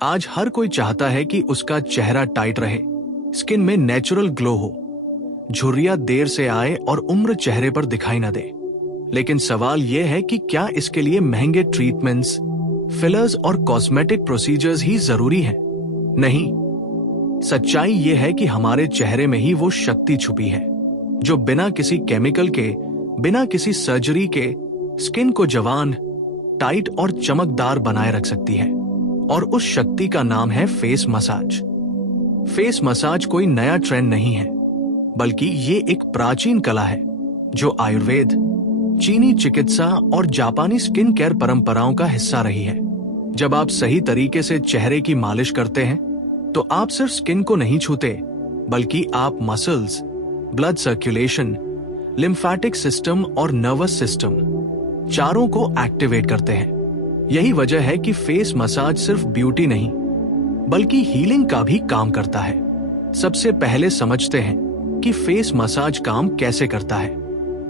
आज हर कोई चाहता है कि उसका चेहरा टाइट रहे, स्किन में नेचुरल ग्लो हो, झुर्रियां देर से आए और उम्र चेहरे पर दिखाई न दे। लेकिन सवाल यह है कि क्या इसके लिए महंगे ट्रीटमेंट्स, फिलर्स और कॉस्मेटिक प्रोसीजर्स ही जरूरी हैं? नहीं, सच्चाई यह है कि हमारे चेहरे में ही वो शक्ति छुपी है जो बिना किसी केमिकल के, बिना किसी सर्जरी के स्किन को जवान, टाइट और चमकदार बनाए रख सकती है। और उस शक्ति का नाम है फेस मसाज। फेस मसाज कोई नया ट्रेंड नहीं है, बल्कि ये एक प्राचीन कला है जो आयुर्वेद, चीनी चिकित्सा और जापानी स्किन केयर परंपराओं का हिस्सा रही है। जब आप सही तरीके से चेहरे की मालिश करते हैं तो आप सिर्फ स्किन को नहीं छूते, बल्कि आप muscles, blood circulation, lymphatic system और नर्वस सिस्टम चारों को एक्टिवेट करते हैं। यही वजह है कि फेस मसाज सिर्फ ब्यूटी नहीं, बल्कि हीलिंग का भी काम करता है। सबसे पहले समझते हैं कि फेस मसाज काम कैसे करता है।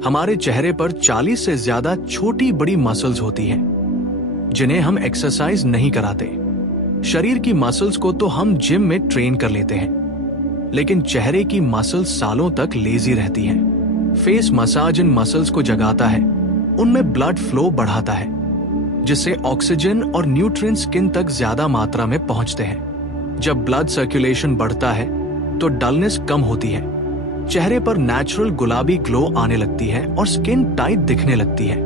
हमारे चेहरे पर 40 से ज्यादा छोटी बड़ी मसल्स होती हैं, जिन्हें हम एक्सरसाइज नहीं कराते। शरीर की मसल्स को तो हम जिम में ट्रेन कर लेते हैं, लेकिन चेहरे की मसल्स सालों तक लेजी रहती हैं। फेस मसाज इन मसल्स को जगाता है, उनमें ब्लड फ्लो बढ़ाता है, जिससे ऑक्सीजन और न्यूट्रिएंट्स स्किन तक ज्यादा मात्रा में पहुंचते हैं। जब ब्लड सर्कुलेशन बढ़ता है तो डलनेस कम होती है, चेहरे पर नेचुरल गुलाबी ग्लो आने लगती है और स्किन टाइट दिखने लगती है।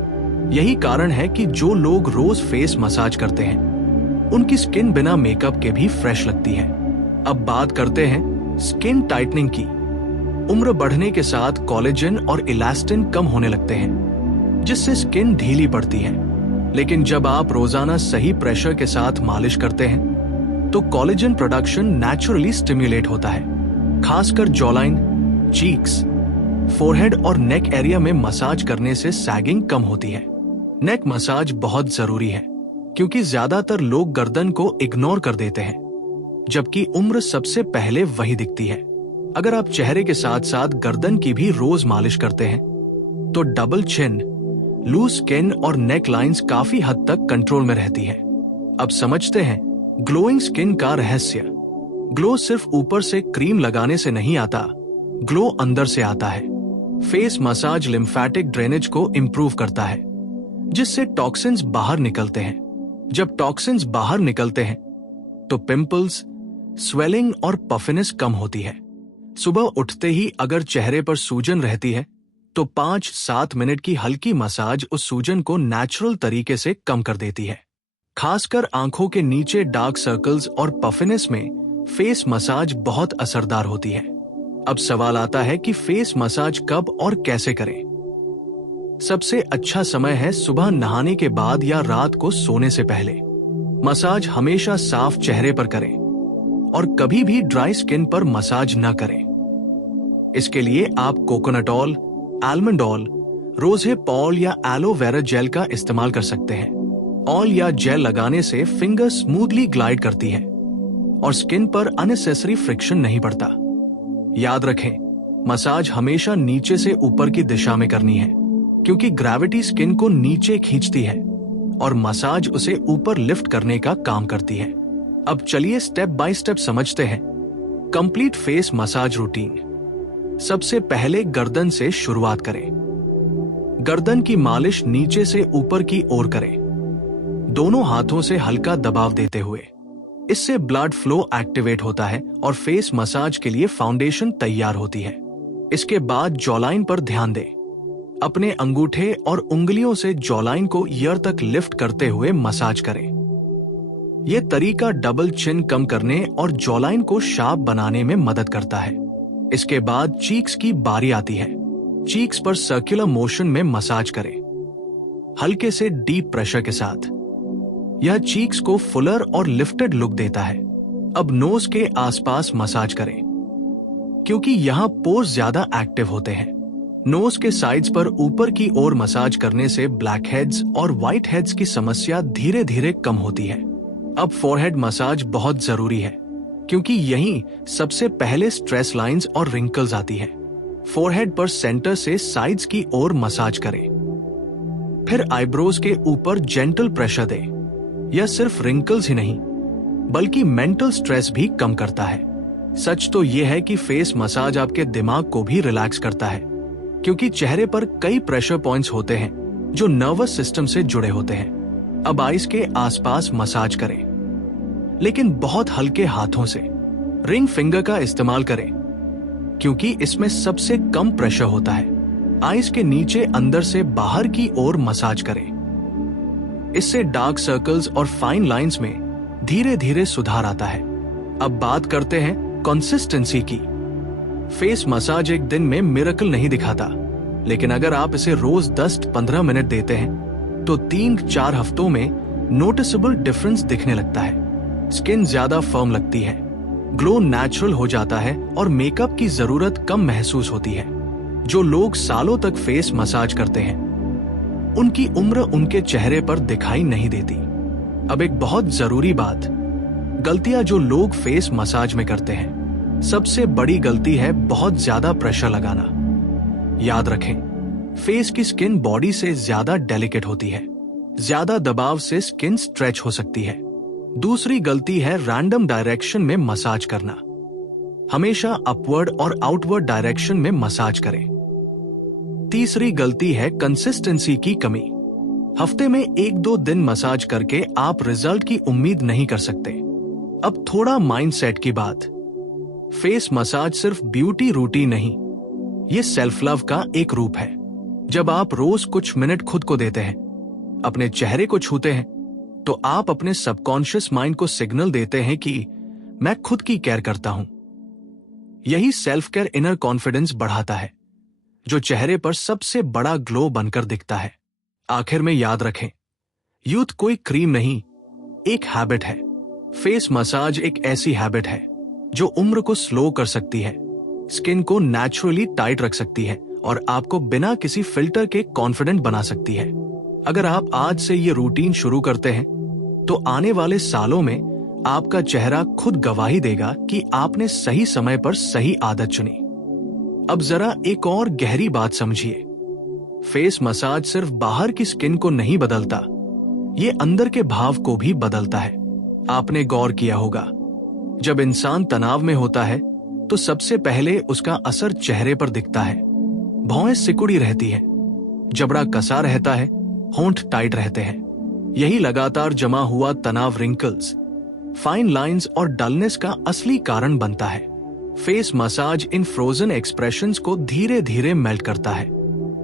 यही कारण है कि जो लोग रोज फेस मसाज करते हैं उनकी स्किन बिना मेकअप के भी फ्रेश लगती है। अब बात करते हैं स्किन टाइटनिंग की। उम्र बढ़ने के साथ कोलेजन और इलास्टिन कम होने लगते हैं, जिससे स्किन ढीली पड़ती है। लेकिन जब आप रोजाना सही प्रेशर के साथ मालिश करते हैं तो कोलेजन प्रोडक्शन नेचुरली स्टिम्युलेट होता है। खासकर जॉलाइन, चीक्स, फोरहेड और नेक एरिया में मसाज करने से सैगिंग कम होती है। नेक मसाज बहुत जरूरी है क्योंकि ज्यादातर लोग गर्दन को इग्नोर कर देते हैं, जबकि उम्र सबसे पहले वही दिखती है। अगर आप चेहरे के साथ साथ गर्दन की भी रोज मालिश करते हैं तो डबल चिन, लूज स्किन और नेक लाइंस काफी हद तक कंट्रोल में रहती है। अब समझते हैं ग्लोइंग स्किन का रहस्य। ग्लो सिर्फ ऊपर से क्रीम लगाने से नहीं आता, ग्लो अंदर से आता है। फेस मसाज लिम्फेटिक ड्रेनेज को इंप्रूव करता है, जिससे टॉक्सिन्स बाहर निकलते हैं। जब टॉक्सिन्स बाहर निकलते हैं तो पिंपल्स, स्वेलिंग और पफिनेस कम होती है। सुबह उठते ही अगर चेहरे पर सूजन रहती है तो 5-7 मिनट की हल्की मसाज उस सूजन को नेचुरल तरीके से कम कर देती है। खासकर आंखों के नीचे डार्क सर्कल्स और पफिनेस में फेस मसाज बहुत असरदार होती है। अब सवाल आता है कि फेस मसाज कब और कैसे करें। सबसे अच्छा समय है सुबह नहाने के बाद या रात को सोने से पहले। मसाज हमेशा साफ चेहरे पर करें और कभी भी ड्राई स्किन पर मसाज न करें। इसके लिए आप कोकोनट ऑयल, आलमंड ऑयल, रोजे पॉल या एलोवेरा जेल का इस्तेमाल कर सकते हैं। ऑयल या जेल लगाने से फिंगर स्मूथली ग्लाइड करती है और स्किन पर अननेसेसरी फ्रिक्शन नहीं पड़ता। याद रखें, मसाज हमेशा नीचे से ऊपर की दिशा में करनी है, क्योंकि ग्रेविटी स्किन को नीचे खींचती है और मसाज उसे ऊपर लिफ्ट करने का काम करती है। अब चलिए स्टेप बाय स्टेप समझते हैं कंप्लीट फेस मसाज रूटीन। सबसे पहले गर्दन से शुरुआत करें। गर्दन की मालिश नीचे से ऊपर की ओर करें, दोनों हाथों से हल्का दबाव देते हुए। इससे ब्लड फ्लो एक्टिवेट होता है और फेस मसाज के लिए फाउंडेशन तैयार होती है। इसके बाद जॉलाइन पर ध्यान दें। अपने अंगूठे और उंगलियों से जॉलाइन को ईयर तक लिफ्ट करते हुए मसाज करें। यह तरीका डबल चिन कम करने और जॉलाइन को शार्प बनाने में मदद करता है। इसके बाद चीक्स की बारी आती है। चीक्स पर सर्कुलर मोशन में मसाज करें, हल्के से डीप प्रेशर के साथ। यह चीक्स को फुलर और लिफ्टेड लुक देता है। अब नोज के आसपास मसाज करें, क्योंकि यहाँ पोर्स ज्यादा एक्टिव होते हैं। नोज के साइड्स पर ऊपर की ओर मसाज करने से ब्लैक हेड्स और व्हाइट हेड्स की समस्या धीरे धीरे कम होती है। अब फोरहेड मसाज बहुत जरूरी है, क्योंकि यहीं सबसे पहले स्ट्रेस लाइंस और रिंकल्स आती है। फोरहेड पर सेंटर से साइड्स की ओर मसाज करें, फिर आईब्रोज के ऊपर जेंटल प्रेशर दें। यह सिर्फ रिंकल्स ही नहीं, बल्कि मेंटल स्ट्रेस भी कम करता है। सच तो यह है कि फेस मसाज आपके दिमाग को भी रिलैक्स करता है, क्योंकि चेहरे पर कई प्रेशर पॉइंट्स होते हैं जो नर्वस सिस्टम से जुड़े होते हैं। अब आईज के आसपास मसाज करें, लेकिन बहुत हल्के हाथों से। रिंग फिंगर का इस्तेमाल करें, क्योंकि इसमें सबसे कम प्रेशर होता है। आईज के नीचे अंदर से बाहर की ओर मसाज करें। इससे डार्क सर्कल्स और फाइन लाइंस में धीरे धीरे सुधार आता है। अब बात करते हैं कंसिस्टेंसी की। फेस मसाज एक दिन में मिरेकल नहीं दिखाता, लेकिन अगर आप इसे रोज 10-15 मिनट देते हैं तो 3-4 हफ्तों में नोटिसेबल डिफरेंस दिखने लगता है। स्किन ज्यादा फर्म लगती है, ग्लो नेचुरल हो जाता है और मेकअप की जरूरत कम महसूस होती है। जो लोग सालों तक फेस मसाज करते हैं, उनकी उम्र उनके चेहरे पर दिखाई नहीं देती। अब एक बहुत जरूरी बात, गलतियां जो लोग फेस मसाज में करते हैं, सबसे बड़ी गलती है बहुत ज्यादा प्रेशर लगाना। याद रखें, फेस की स्किन बॉडी से ज्यादा डेलिकेट होती है। ज्यादा दबाव से स्किन स्ट्रेच हो सकती है। दूसरी गलती है रैंडम डायरेक्शन में मसाज करना। हमेशा अपवर्ड और आउटवर्ड डायरेक्शन में मसाज करें। तीसरी गलती है कंसिस्टेंसी की कमी। हफ्ते में 1-2 दिन मसाज करके आप रिजल्ट की उम्मीद नहीं कर सकते। अब थोड़ा माइंडसेट की बात। फेस मसाज सिर्फ ब्यूटी रूटीन नहीं, ये सेल्फ लव का एक रूप है। जब आप रोज कुछ मिनट खुद को देते हैं, अपने चेहरे को छूते हैं, तो आप अपने सबकॉन्शियस माइंड को सिग्नल देते हैं कि मैं खुद की केयर करता हूं। यही सेल्फ केयर इनर कॉन्फिडेंस बढ़ाता है, जो चेहरे पर सबसे बड़ा ग्लो बनकर दिखता है। आखिर में याद रखें, यूथ कोई क्रीम नहीं, एक हैबिट है। फेस मसाज एक ऐसी हैबिट है जो उम्र को स्लो कर सकती है, स्किन को नेचुरली टाइट रख सकती है और आपको बिना किसी फिल्टर के कॉन्फिडेंट बना सकती है। अगर आप आज से ये रूटीन शुरू करते हैं, तो आने वाले सालों में आपका चेहरा खुद गवाही देगा कि आपने सही समय पर सही आदत चुनी। अब जरा एक और गहरी बात समझिए। फेस मसाज सिर्फ बाहर की स्किन को नहीं बदलता, ये अंदर के भाव को भी बदलता है। आपने गौर किया होगा, जब इंसान तनाव में होता है तो सबसे पहले उसका असर चेहरे पर दिखता है। भौहें सिकुड़ी रहती है, जबड़ा कसा रहता है, होंठ टाइट रहते हैं। यही लगातार जमा हुआ तनाव रिंकल्स, फाइन लाइंस और डलनेस का असली कारण बनता है। फेस मसाज इन फ्रोजन एक्सप्रेशंस को धीरे धीरे मेल्ट करता है।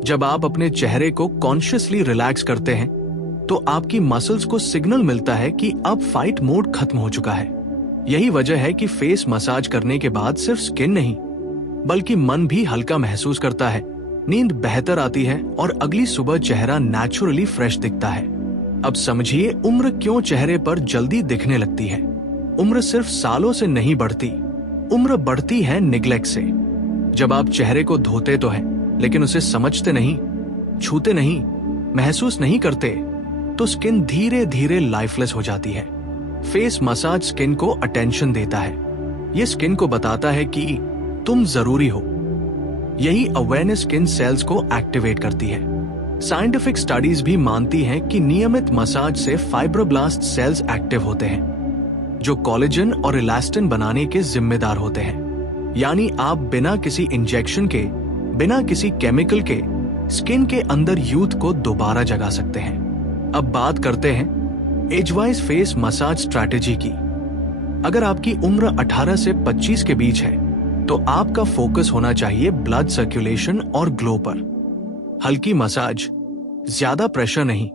जब आप अपने चेहरे को कॉन्शियसली रिलैक्स करते हैं, तो आपकी मसल्स को सिग्नल मिलता है कि अब फाइट मोड खत्म हो चुका है। यही वजह है कि फेस मसाज करने के बाद सिर्फ स्किन नहीं, बल्कि मन भी हल्का महसूस करता है, नींद बेहतर आती है और अगली सुबह चेहरा नेचुरली फ्रेश दिखता है। अब समझिए उम्र क्यों चेहरे पर जल्दी दिखने लगती है। उम्र सिर्फ सालों से नहीं बढ़ती, उम्र बढ़ती है निग्लेक्ट से। जब आप चेहरे को धोते तो हैं, लेकिन उसे समझते नहीं, छूते नहीं, महसूस नहीं करते, तो स्किन धीरे धीरे लाइफलेस हो जाती है। फेस मसाज स्किन को अटेंशन देता है। ये स्किन को बताता है कि तुम जरूरी हो। यही अवेयरनेस स्किन सेल्स को एक्टिवेट करती है। साइंटिफिक स्टडीज भी मानती हैं कि नियमित मसाज से फाइब्रोब्लास्ट सेल्स एक्टिव होते हैं, जो कोलेजन और इलास्टिन बनाने के जिम्मेदार होते हैं। यानी आप बिना किसी इंजेक्शन के, बिना किसी केमिकल के स्किन के अंदर यूथ को दोबारा जगा सकते हैं। अब बात करते हैं age wise face massage strategy की। अगर आपकी उम्र 18 से 25 के बीच है, तो आपका फोकस होना चाहिए ब्लड सर्कुलेशन और ग्लो पर। हल्की मसाज, ज्यादा प्रेशर नहीं,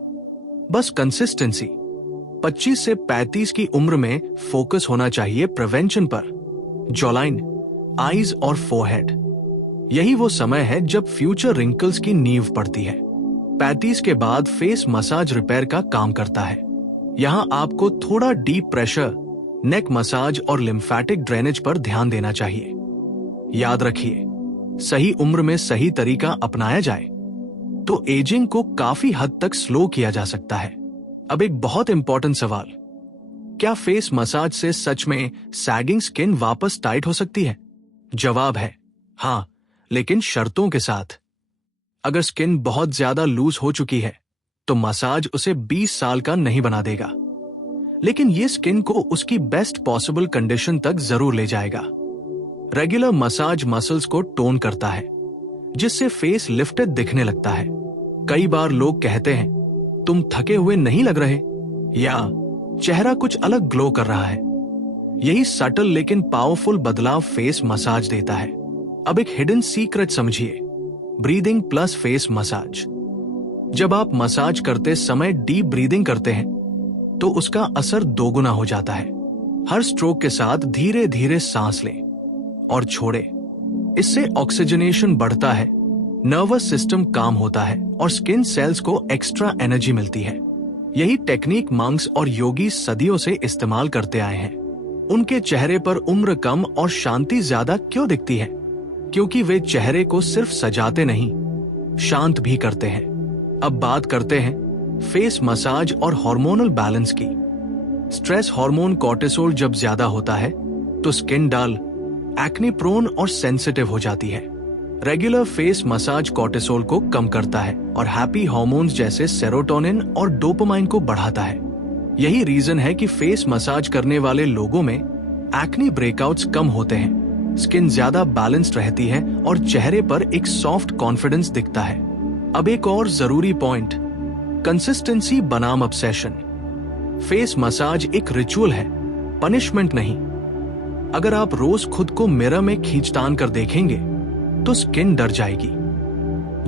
बस कंसिस्टेंसी। 25 से 35 की उम्र में फोकस होना चाहिए प्रिवेंशन पर, जॉलाइन, आईज और फोरहेड। यही वो समय है जब फ्यूचर रिंकल्स की नींव पड़ती है। 35 के बाद फेस मसाज रिपेयर का काम करता है। यहां आपको थोड़ा डीप प्रेशर, नेक मसाज और लिम्फेटिक ड्रेनेज पर ध्यान देना चाहिए। याद रखिए, सही उम्र में सही तरीका अपनाया जाए तो एजिंग को काफी हद तक स्लो किया जा सकता है। अब एक बहुत इंपॉर्टेंट सवाल, क्या फेस मसाज से सच में सैगिंग स्किन वापस टाइट हो सकती है? जवाब है हां, लेकिन शर्तों के साथ। अगर स्किन बहुत ज्यादा लूज हो चुकी है, तो मसाज उसे 20 साल का नहीं बना देगा। लेकिन ये स्किन को उसकी बेस्ट पॉसिबल कंडीशन तक जरूर ले जाएगा। रेगुलर मसाज मसल्स को टोन करता है, जिससे फेस लिफ्टेड दिखने लगता है। कई बार लोग कहते हैं, तुम थके हुए नहीं लग रहे, या चेहरा कुछ अलग ग्लो कर रहा है। यही सटल लेकिन पावरफुल बदलाव फेस मसाज देता है। अब एक हिडन सीक्रेट समझिए, ब्रीदिंग प्लस फेस मसाज। जब आप मसाज करते समय डीप ब्रीदिंग करते हैं तो उसका असर दोगुना हो जाता है। हर स्ट्रोक के साथ धीरे धीरे सांस लें और छोड़ें। इससे ऑक्सीजनेशन बढ़ता है, नर्वस सिस्टम काम होता है और स्किन सेल्स को एक्स्ट्रा एनर्जी मिलती है। यही टेक्निक मंक्स और योगी सदियों से इस्तेमाल करते आए हैं। उनके चेहरे पर उम्र कम और शांति ज्यादा क्यों दिखती है? क्योंकि वे चेहरे को सिर्फ सजाते नहीं, शांत भी करते हैं। अब बात करते हैं फेस मसाज और हार्मोनल बैलेंस की। स्ट्रेस हार्मोन कॉर्टिसोल जब ज्यादा होता है तो स्किन डल, एक्ने प्रोन और सेंसिटिव हो जाती है। रेगुलर फेस मसाज कॉर्टिसोल को कम करता है और हैप्पी हार्मोन्स जैसे सेरोटोनिन और डोपामाइन को बढ़ाता है। यही रीजन है कि फेस मसाज करने वाले लोगों में एक्ने ब्रेकआउट्स कम होते हैं, स्किन ज्यादा बैलेंस्ड रहती है और चेहरे पर एक सॉफ्ट कॉन्फिडेंस दिखता है। अब एक और जरूरी पॉइंट, कंसिस्टेंसी बनाम ऑब्सेशन। फेस मसाज एक रिचुअल है, पनिशमेंट नहीं। अगर आप रोज खुद को मिरर में खींचतान कर देखेंगे तो स्किन डर जाएगी।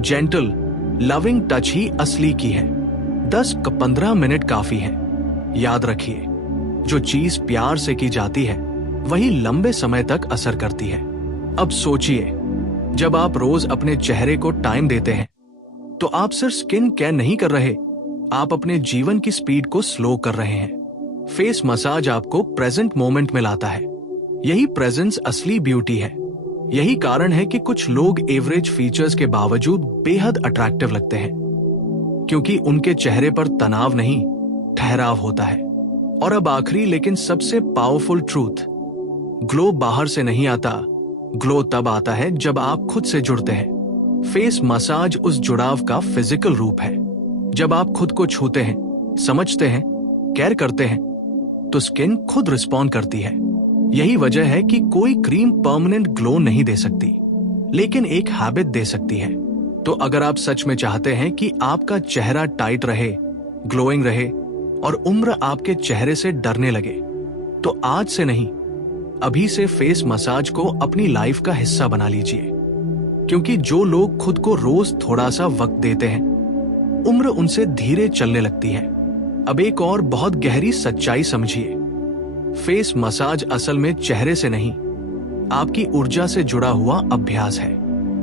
जेंटल, लविंग टच ही असली की है। 10-15 मिनट काफी है। याद रखिए, जो चीज प्यार से की जाती है वही लंबे समय तक असर करती है। अब सोचिए, जब आप रोज अपने चेहरे को टाइम देते हैं तो आप सिर्फ स्किन केयर नहीं कर रहे, आप अपने जीवन की स्पीड को स्लो कर रहे हैं। फेस मसाज आपको प्रेजेंट मोमेंट में लाता है। यही प्रेजेंस असली ब्यूटी है। यही कारण है कि कुछ लोग एवरेज फीचर्स के बावजूद बेहद अट्रैक्टिव लगते हैं, क्योंकि उनके चेहरे पर तनाव नहीं, ठहराव होता है। और अब आखिरी लेकिन सबसे पावरफुल ट्रूथ, ग्लो बाहर से नहीं आता, ग्लो तब आता है जब आप खुद से जुड़ते हैं। फेस मसाज उस जुड़ाव का फिजिकल रूप है। जब आप खुद को छूते हैं, समझते हैं, केयर करते हैं, तो स्किन खुद रिस्पॉन्ड करती है। यही वजह है कि कोई क्रीम परमानेंट ग्लो नहीं दे सकती, लेकिन एक हैबिट दे सकती है। तो अगर आप सच में चाहते हैं कि आपका चेहरा टाइट रहे, ग्लोइंग रहे और उम्र आपके चेहरे से डरने लगे, तो आज से नहीं, अभी से फेस मसाज को अपनी लाइफ का हिस्सा बना लीजिए। क्योंकि जो लोग खुद को रोज थोड़ा सा वक्त देते हैं, उम्र उनसे धीरे चलने लगती है। अब एक और बहुत गहरी सच्चाई समझिए, फेस मसाज असल में चेहरे से नहीं, आपकी ऊर्जा से जुड़ा हुआ अभ्यास है।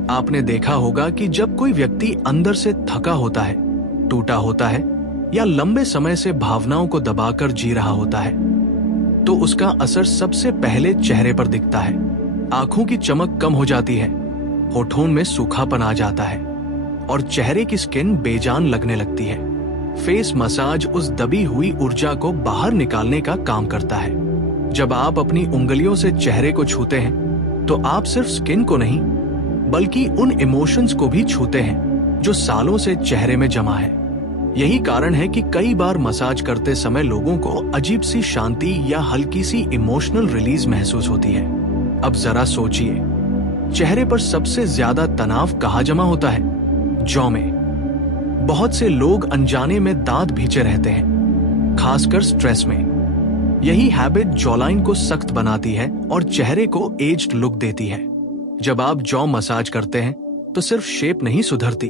आपने देखा होगा कि जब कोई व्यक्ति अंदर से थका होता है, टूटा होता है या लंबे समय से भावनाओं को दबाकर जी रहा होता है, तो उसका असर सबसे पहले चेहरे पर दिखता है। आंखों की चमक कम हो जाती है, होठों में सूखापन आ जाता है और चेहरे की स्किन बेजान लगने लगती है। फेस मसाज उस दबी हुई ऊर्जा को बाहर निकालने का काम करता है। जब आप अपनी उंगलियों से चेहरे को छूते हैं तो आप सिर्फ स्किन को नहीं, बल्कि उन इमोशंस को भी छूते हैं जो सालों से चेहरे में जमा है। यही कारण है कि कई बार मसाज करते समय लोगों को अजीब सी शांति या हल्की सी इमोशनल रिलीज महसूस होती है। अब जरा सोचिए, चेहरे पर सबसे ज्यादा तनाव कहाँ जमा होता है? जॉ में। बहुत से लोग अनजाने में दांत भींचे रहते हैं, खासकर स्ट्रेस में। यही हैबिट जॉलाइन को सख्त बनाती है और चेहरे को एज्ड लुक देती है। जब आप जॉ मसाज करते हैं तो सिर्फ शेप नहीं सुधरती,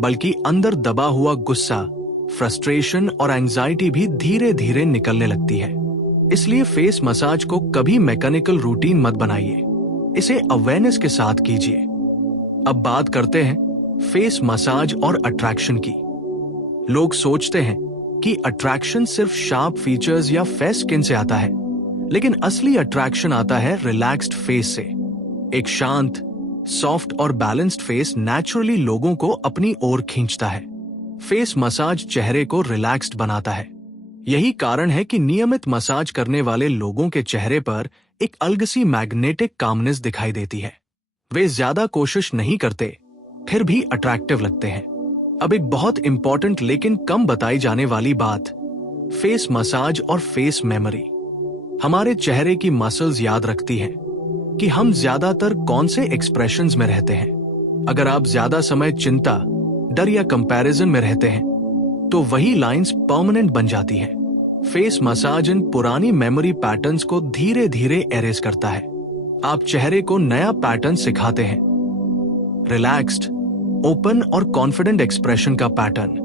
बल्कि अंदर दबा हुआ गुस्सा, फ्रस्ट्रेशन और एंजाइटी भी धीरे धीरे निकलने लगती है। इसलिए फेस मसाज को कभी मैकेनिकल रूटीन मत बनाइए, इसे अवेयरनेस के साथ कीजिए। अब बात करते हैं फेस मसाज और अट्रैक्शन की। लोग सोचते हैं कि अट्रैक्शन सिर्फ शार्प फीचर्स या फेयर स्किन से आता है, लेकिन असली अट्रैक्शन आता है रिलैक्स्ड फेस से। एक शांत, सॉफ्ट और बैलेंस्ड फेस नेचुरली लोगों को अपनी ओर खींचता है। फेस मसाज चेहरे को रिलैक्स्ड बनाता है। यही कारण है कि नियमित मसाज करने वाले लोगों के चेहरे पर एक अलग सी मैग्नेटिक कामनेस दिखाई देती है। वे ज्यादा कोशिश नहीं करते, फिर भी अट्रैक्टिव लगते हैं। अब एक बहुत इंपॉर्टेंट लेकिन कम बताई जाने वाली बात, फेस मसाज और फेस मेमोरी हमारे चेहरे की मसल्स याद रखती हैं कि हम ज्यादातर कौन से एक्सप्रेशंस में रहते हैं। अगर आप ज्यादा समय चिंता, डर या कंपैरिजन में रहते हैं तो वही लाइंस परमानेंट बन जाती हैं। फेस मसाज इन पुरानी मेमोरी पैटर्न्स को धीरे धीरे एरेज करता है। आप चेहरे को नया पैटर्न सिखाते हैं, रिलैक्स्ड, ओपन और कॉन्फिडेंट एक्सप्रेशन का पैटर्न।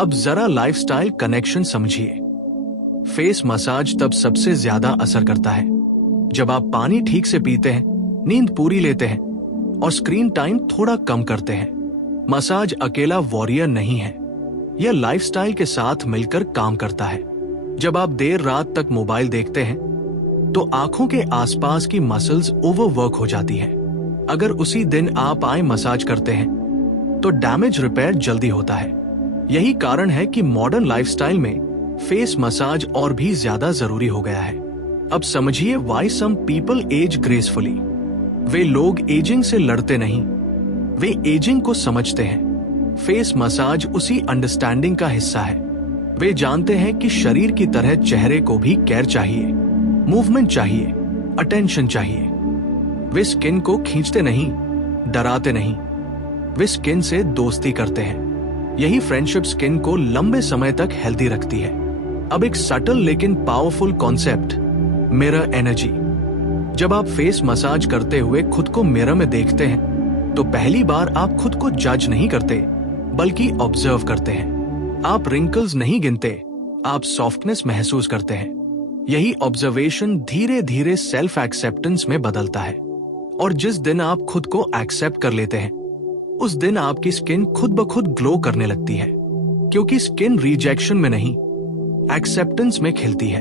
अब जरा लाइफस्टाइल कनेक्शन समझिए। फेस मसाज तब सबसे ज्यादा असर करता है जब आप पानी ठीक से पीते हैं, नींद पूरी लेते हैं और स्क्रीन टाइम थोड़ा कम करते हैं। मसाज अकेला वॉरियर नहीं है, यह लाइफस्टाइल के साथ मिलकर काम करता है। जब आप देर रात तक मोबाइल देखते हैं तो आंखों के आसपास की मसल्स ओवरवर्क हो जाती हैं। अगर उसी दिन आप आई मसाज करते हैं तो डैमेज रिपेयर जल्दी होता है। यही कारण है कि मॉडर्न लाइफस्टाइल में फेस मसाज और भी ज्यादा जरूरी हो गया है। अब समझिए why some people age gracefully. वे लोग एजिंग से लड़ते नहीं, वे एजिंग को समझते हैं। फेस मसाज उसी अंडरस्टैंडिंग का हिस्सा है। वे जानते हैं कि शरीर की तरह चेहरे को भी केयर चाहिए, मूवमेंट चाहिए, अटेंशन चाहिए। वे स्किन को खींचते नहीं, डराते नहीं, वे स्किन से दोस्ती करते हैं। यही फ्रेंडशिप स्किन को लंबे समय तक हेल्दी रखती है। अब एक सटल लेकिन पावरफुल कॉन्सेप्ट, मिरर एनर्जी। जब आप फेस मसाज करते हुए खुद को मिरर में देखते हैं तो पहली बार आप खुद को जज नहीं करते बल्कि ऑब्जर्व करते हैं। आप रिंकल्स नहीं गिनते, आप सॉफ्टनेस महसूस करते हैं। यही ऑब्जर्वेशन धीरे धीरे सेल्फ एक्सेप्टेंस में बदलता है। और जिस दिन आप खुद को एक्सेप्ट कर लेते हैं उस दिन आपकी स्किन खुद ब खुद ग्लो करने लगती है, क्योंकि स्किन रिजेक्शन में नहीं, एक्सेप्टेंस में खिलती है।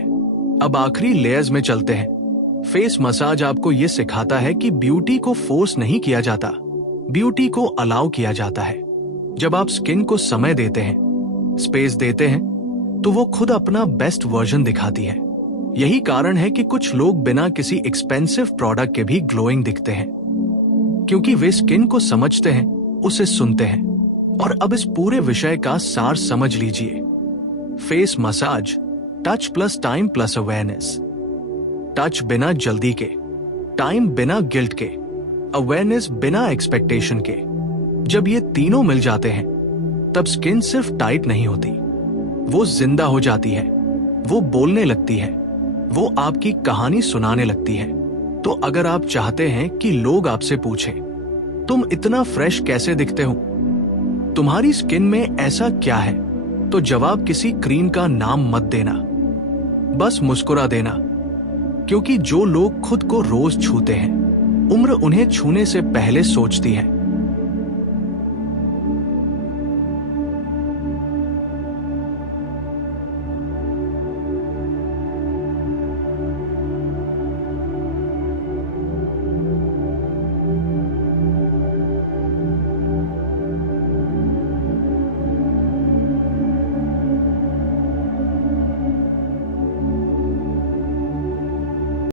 अब आखिरी लेयर्स में चलते हैं। फेस मसाज आपको यह सिखाता है कि ब्यूटी को फोर्स नहीं किया जाता, ब्यूटी को अलाउ किया जाता है। जब आप स्किन को समय देते हैं, स्पेस देते हैं, तो वो खुद अपना बेस्ट वर्जन दिखाती है। यही कारण है कि कुछ लोग बिना किसी एक्सपेंसिव प्रोडक्ट के भी ग्लोइंग दिखते हैं, क्योंकि वे स्किन को समझते हैं, उसे सुनते हैं। और अब इस पूरे विषय का सार समझ लीजिए। Face massage, touch plus time plus awareness. Touch बिना जल्दी के, टाइम बिना गिल्ट के, अवेयरनेस बिना एक्सपेक्टेशन के। जब ये तीनों मिल जाते हैं तब स्किन सिर्फ टाइट नहीं होती, वो जिंदा हो जाती है, वो बोलने लगती है, वो आपकी कहानी सुनाने लगती है। तो अगर आप चाहते हैं कि लोग आपसे पूछें, तुम इतना फ्रेश कैसे दिखते हो, तुम्हारी स्किन में ऐसा क्या है, तो जवाब किसी क्रीम का नाम मत देना, बस मुस्कुरा देना। क्योंकि जो लोग खुद को रोज छूते हैं, उम्र उन्हें छूने से पहले सोचती है।